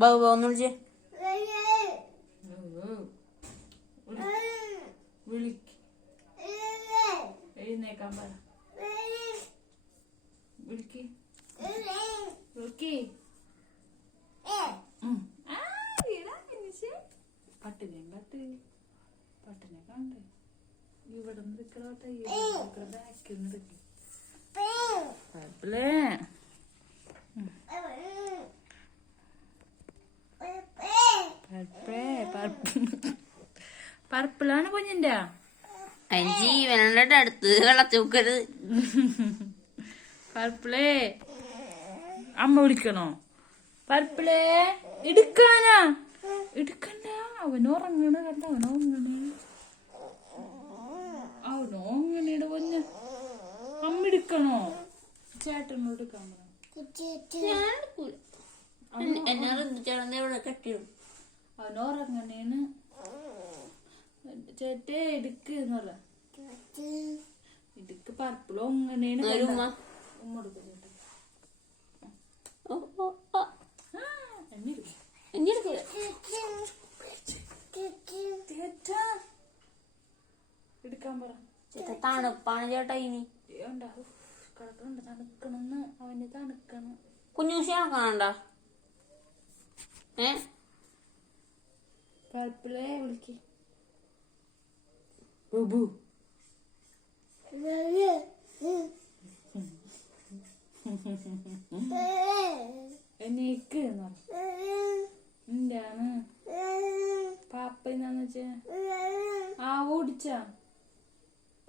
ബാബു ഒന്ന് വിളിച്ചേ. എഴുന്നേക്കാൻ പറ. വിളിക്ക് വിളിക്ക്. പട്ടിനെ കണ്ടേ ഇവിടെ നിൽക്കട്ടെ. ബാക്കിൽ നിൽക്കും. പർപ്പിളാണ് കുഞ്ഞിന്റെ. അതിന് ജീവനുണ്ട് അടുത്ത് വെള്ളത്തൂക്കരുത്. പർപ്പിളേ അമ്മ വിളിക്കണോ? പർപ്പിളേ എടുക്കാനാ? എടുക്കണ്ട, അവനുറങ്ങണതല്ല. അവനോങ്ങണയുടെ പൊന്ന്. അമ്മ എടുക്കണോ? ചേട്ടനോട് എടുക്കാൻ പറ. അവനോറങ്ങണേന്ന്. ചേട്ടേ എടുക്ക് എന്നല്ല, എടുക്ക്. പർപ്പിളോ അങ്ങനേന്ന് ഉമ്മ എടുക്കും. എടുക്കാൻ പറ. തണുപ്പാണ് ചേട്ടാ. ഇനി കിടക്കണുണ്ട്, തണുക്കണെന്ന്. അവന് തണുക്കണം. കുഞ്ഞൂശി കാണണ്ട. പർപ്പിളെ വിളിക്ക്. ബുബു എണീക്ക് എന്താണ് പാപ്പ എന്നാന്ന് വെച്ചേ? ആ ഓടിച്ചാ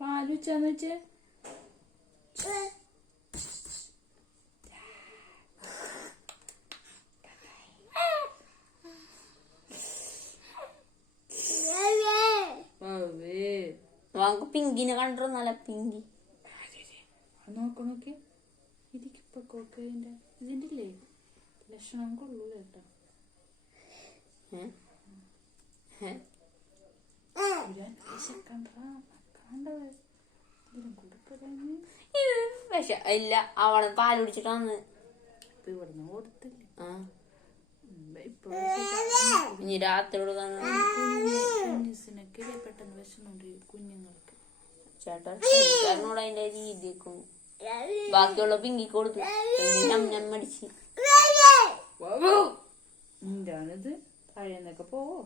പാലുച്ചാന്ന് വെച്ചേ? നമുക്ക് പിങ്കിനെ കണ്ടോ? നല്ല പിങ്കി നോക്കണോക്കെ. ഇതിക്കിപ്പൊക്കെ ഇതിന്റെ ഇല്ലേ ലക്ഷണം കൊള്ളൂ കേട്ടോ. ഇല്ല, അവളെ പാല് കുടിച്ചിട്ടാന്ന് ഇവിടുന്ന് കൊടുത്തില്ല. ഇനി രാത്രി കുഞ്ഞിസിനൊക്കെ പെട്ടെന്ന് വിഷമുണ്ട് കുഞ്ഞുങ്ങൾക്ക്. ചേട്ടനോട് അതിന്റെ രീതിക്കും ബാക്കിയുള്ള പിങ്കി കൊടുത്തു. മടിച്ച് എന്താണിത്? പഴയന്നൊക്കെ പോവോ?